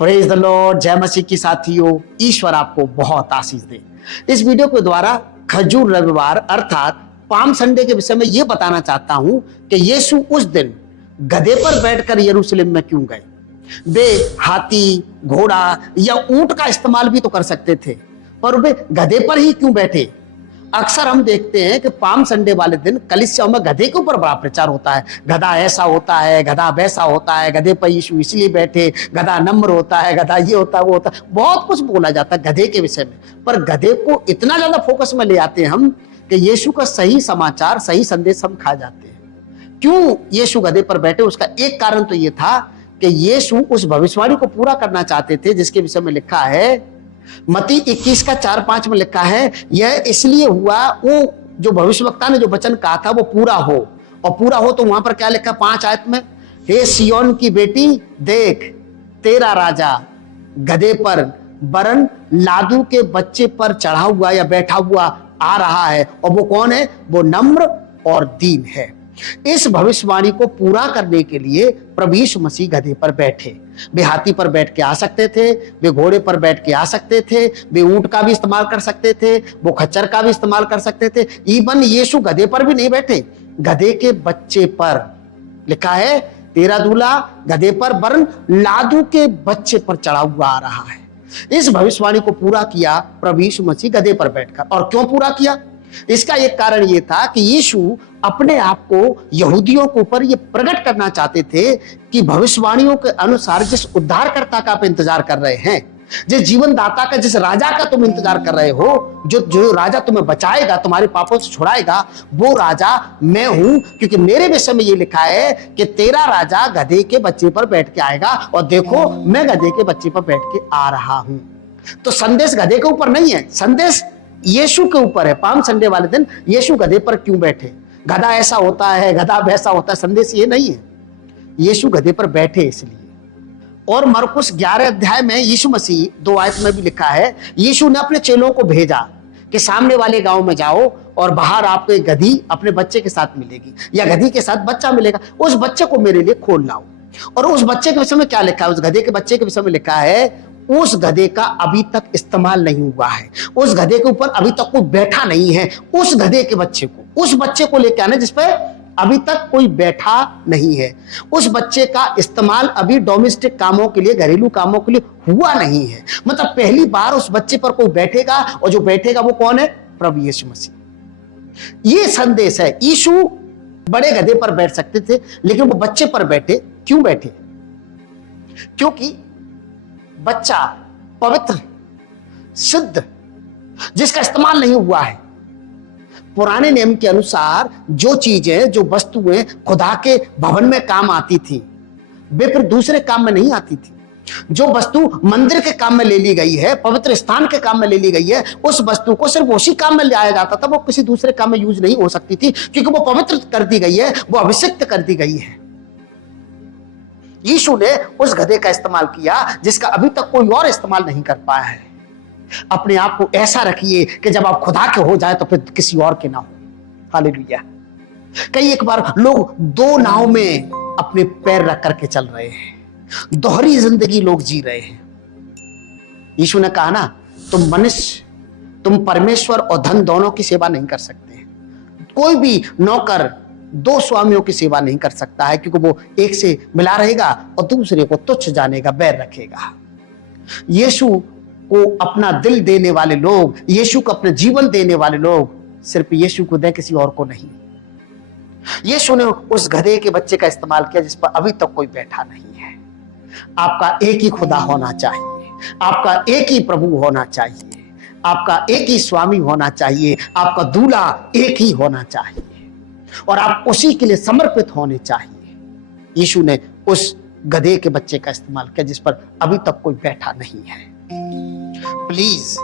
Praise the Lord. जय मसीह की साथियों, ईश्वर आपको बहुत आशीष दे। इस वीडियो के द्वारा खजूर रविवार अर्थात पाम संडे के विषय में यह बताना चाहता हूं कि यीशु उस दिन गधे पर बैठकर यरूशलेम में क्यों गए। वे हाथी, घोड़ा या ऊंट का इस्तेमाल भी तो कर सकते थे, पर वे गधे पर ही क्यों बैठे। अक्सर हम देखते हैं कि पाम संडे वाले दिन कलीसियाओं में गधे के ऊपर बड़ा प्रचार होता है। गधा ऐसा होता है, गधा वैसा होता है, गधे पर यीशु इसलिए बैठे, गधा नम्र होता है, गधा ये होता है, वो होता है। बहुत कुछ बोला जाता है गधे के विषय में, पर गधे को इतना ज्यादा फोकस में ले आते हैं हम कि यीशु का सही समाचार, सही संदेश हम खा जाते हैं। क्यों यीशु गधे पर बैठे, उसका एक कारण तो ये था कि यीशु उस भविष्यवाणी को पूरा करना चाहते थे जिसके विषय में लिखा है मत्ती 21 का 4-5 में लिखा है, यह इसलिए हुआ, वो जो भविष्यवक्ता ने जो वचन कहा था वो पूरा हो। और पूरा हो तो वहां पर क्या लिखा 5 आयत में, हे सिय्योन की बेटी देख, तेरा राजा गधे पर वरन लादू के बच्चे पर चढ़ा हुआ या बैठा हुआ आ रहा है। और वो कौन है? वो नम्र और दीन है। इस भविष्यवाणी को पूरा करने के लिए प्रभु यीशु मसीह गधे पर बैठे। वे हाथी पर बैठ के आ सकते थे, वे घोड़े पर बैठ के आ सकते थे, वे ऊंट का भी इस्तेमाल कर सकते थे, वो खच्चर का भी इस्तेमाल कर सकते थे। इवन यीशु गधे पर भी नहीं बैठे, गधे के बच्चे पर लिखा है, तेरा दूल्हा गधे पर वरन लादू के बच्चे पर चढ़ा हुआ आ रहा है। इस भविष्यवाणी को पूरा किया प्रभु यीशु मसीह गधे पर बैठकर। और क्यों पूरा किया? इसका एक कारण यह था कि यीशु अपने आप को यहूदियों के ऊपर यह प्रकट करना चाहते थे कि भविष्यवाणियों के अनुसार जिस उद्धारकर्ता का आप इंतजार कर रहे हैं, जिस जीवन दाता का, जिस राजा का तुम इंतजार कर रहे हो, जो राजा तुम्हें बचाएगा, तुम्हारे पापों से छुड़ाएगा, वो राजा मैं हूं। क्योंकि मेरे विषय में ये लिखा है कि तेरा राजा गधे के बच्चे पर बैठ के आएगा, और देखो मैं गधे के बच्चे पर बैठ के आ रहा हूं। तो संदेश गधे के ऊपर नहीं है, संदेश यीशु के ऊपर है। पाम संडे वाले दिन यीशु गधे पर क्यों बैठे, गधा ऐसा होता है, गधा वैसा होता है, संदेश ये नहीं है। यीशु गधे पर बैठे इसलिए। और मरकुस 11 अध्याय में यीशु मसीह 2 आयत में भी लिखा है, यीशु ने अपने चेलों को भेजा कि सामने वाले गांव में जाओ और बाहर आपको एक गधी अपने बच्चे के साथ मिलेगी या गधी के साथ बच्चा मिलेगा, उस बच्चे को मेरे लिए खोल लाओ। और उस बच्चे के विषय में क्या लिखा है? उस गधे के बच्चे के विषय में लिखा है, उस गधे का अभी तक इस्तेमाल नहीं हुआ है, उस गधे के ऊपर अभी तक कोई बैठा नहीं है। उस गधे के बच्चे को, उस बच्चे को लेकर आना जिस पे अभी तक कोई बैठा नहीं है। उस बच्चे का इस्तेमाल अभी डोमेस्टिक कामों के लिए, घरेलू कामों के लिए हुआ नहीं है। मतलब पहली बार उस बच्चे पर कोई बैठेगा, और जो बैठेगा वो कौन है? प्रभु यीशु मसीह। ये संदेश है। यीशु बड़े गधे पर बैठ सकते थे, लेकिन वो बच्चे पर बैठे। क्यों बैठे? क्योंकि बच्चा पवित्र, सिद्ध, जिसका इस्तेमाल नहीं हुआ है। पुराने नियम के अनुसार जो चीजें, जो वस्तुएं खुदा के भवन में काम आती थी, वे फिर दूसरे काम में नहीं आती थी। जो वस्तु मंदिर के काम में ले ली गई है, पवित्र स्थान के काम में ले ली गई है, उस वस्तु को सिर्फ उसी काम में लाया जाता था, वो किसी दूसरे काम में यूज नहीं हो सकती थी, क्योंकि वो पवित्र कर दी गई है, वो अभिषिक्त कर दी गई है। यीशु ने उस गधे का इस्तेमाल किया जिसका अभी तक कोई और इस्तेमाल नहीं कर पाया है। अपने आप को ऐसा रखिए कि जब आप खुदा के हो जाए तो फिर किसी और के ना हो। हालेलुया। कई एक बार लोग 2 नाव में अपने पैर रख करके चल रहे हैं, दोहरी जिंदगी लोग जी रहे हैं। यीशु ने कहा ना, तुम मनुष्य, तुम परमेश्वर और धन दोनों की सेवा नहीं कर सकते। कोई भी नौकर 2 स्वामियों की सेवा नहीं कर सकता है, क्योंकि वो एक से मिला रहेगा और दूसरे को तुच्छ जानेगा, बैर रखेगा। यीशु को अपना दिल देने वाले लोग, यीशु को अपना जीवन देने वाले लोग सिर्फ यीशु को दें, किसी और को नहीं। यीशु ने उस गधे के बच्चे का इस्तेमाल किया जिस पर अभी तक कोई बैठा नहीं है। आपका एक ही खुदा होना चाहिए, आपका एक ही प्रभु होना चाहिए, आपका एक ही स्वामी होना चाहिए, आपका दूल्हा एक ही होना चाहिए, और आप उसी के लिए समर्पित होने चाहिए। यीशु ने उस गधे के बच्चे का इस्तेमाल किया जिस पर अभी तक कोई बैठा नहीं है। प्लीज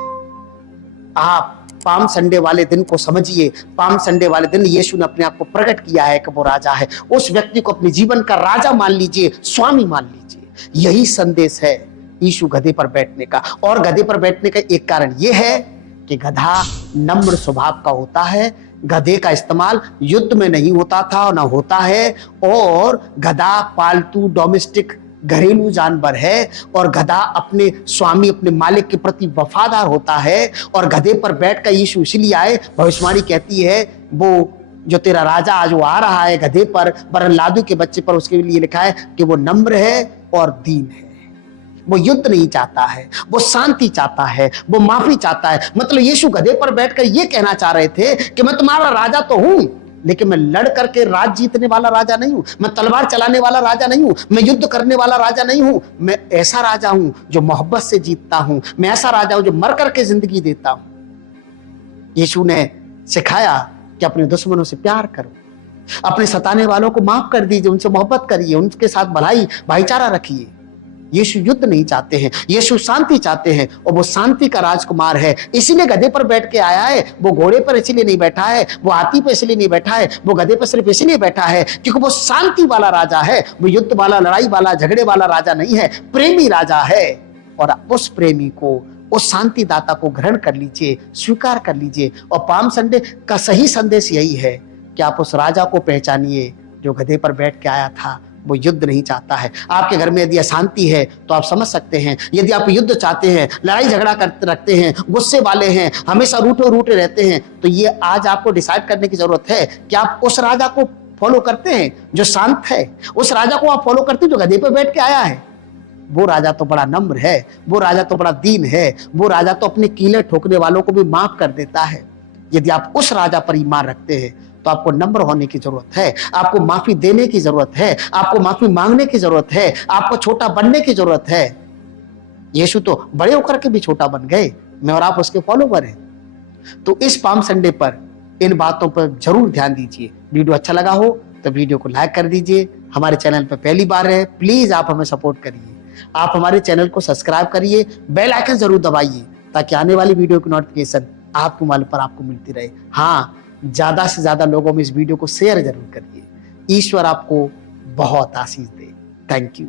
आप पाम संडे वाले दिन को समझिए। पाम संडे वाले दिन यीशु ने अपने आप को प्रकट किया है कि वो राजा है। उस व्यक्ति को अपने जीवन का राजा मान लीजिए, स्वामी मान लीजिए। यही संदेश है यीशु गधे पर बैठने का। और गधे पर बैठने का एक कारण यह है कि गधा नम्र स्वभाव का होता है। गधे का इस्तेमाल युद्ध में नहीं होता था और ना होता है, और गधा पालतू डोमेस्टिक घरेलू जानवर है और गधा अपने स्वामी अपने मालिक के प्रति वफादार होता है। और गधे पर बैठकर यीशु इसलिए आए, भविष्यवाणी कहती है वो जो तेरा राजा आज वो आ रहा है गधे पर, वरन लादू के बच्चे पर, उसके लिए लिखा है कि वो नम्र है और दीन है। वो युद्ध नहीं चाहता है, वो शांति चाहता है, वो माफी चाहता है। मतलब यीशु गधे पर बैठकर ये कहना चाह रहे थे कि मैं तुम्हारा राजा तो हूं, लेकिन मैं लड़ करके राज जीतने वाला राजा नहीं हूं, मैं तलवार चलाने वाला राजा नहीं हूं, मैं युद्ध करने वाला राजा नहीं हूं। मैं ऐसा राजा हूं जो मोहब्बत से जीतता हूं, मैं ऐसा राजा हूं जो मर करके जिंदगी देता हूं। यीशु ने सिखाया कि अपने दुश्मनों से प्यार करो, अपने सताने वालों को माफ कर दीजिए, उनसे मोहब्बत करिए, उनके साथ भलाई भाईचारा रखिए। यीशु युद्ध नहीं चाहते हैं, यीशु शांति चाहते हैं और वो शांति का राजकुमार है। इसीलिए गधे पर बैठ के आया है। वो घोड़े पर इसलिए नहीं बैठा है, वो हाथी पर इसलिए नहीं बैठा है, वो गधे पर सिर्फ इसलिए बैठा है क्योंकि वो शांति वाला राजा है। वो युद्ध वाला, लड़ाई वाला, झगड़े वाला राजा नहीं है, प्रेमी राजा है। और उस प्रेमी को, उस शांतिदाता को ग्रहण कर लीजिए, स्वीकार कर लीजिए। और पाम संडे का सही संदेश यही है कि आप उस राजा को पहचानिए जो गधे पर बैठ के आया था। वो युद्ध नहीं चाहता है। आपके घर में यदि अशांति है तो आप समझ सकते हैं। यदि आप युद्ध चाहते हैं, लड़ाई झगड़ा करते रखते हैं, गुस्से वाले हैं, हमेशा रूठे रहते हैं, तो ये आज आपको डिसाइड करने की जरूरत है कि आप उस राजा को फॉलो करते हैं जो शांत है, उस राजा को आप फॉलो करते हैं जो गधे पर बैठ के आया है। वो राजा तो बड़ा नम्र है, वो राजा तो बड़ा दीन है, वो राजा तो अपने कीले ठोकने वालों को भी माफ कर देता है। यदि आप उस राजा पर ईमान रखते हैं तो आपको नम्र होने की जरूरत है, आपको माफी देने की जरूरत है, आपको माफी मांगने की जरूरत है, आपको छोटा बनने की जरूरत है। यीशु तो बड़े होकर के भी छोटा बन गए, मैं और आप उसके फॉलोवर हैं। तो इस पाम संडे पर इन बातों पर जरूर ध्यान दीजिए। वीडियो अच्छा लगा हो तो वीडियो को लाइक कर दीजिए। हमारे चैनल पर पहली बार है, प्लीज आप हमें सपोर्ट करिए। आप हमारे चैनल को सब्सक्राइब करिए, बेल आइकन जरूर दबाइए ताकि आने वाली वीडियो की नोटिफिकेशन आपके मोबाइल पर आपको मिलती रहे। हाँ, ज्यादा से ज्यादा लोगों में इस वीडियो को शेयर जरूर करिए। ईश्वर आपको बहुत आशीष दे। Thank you.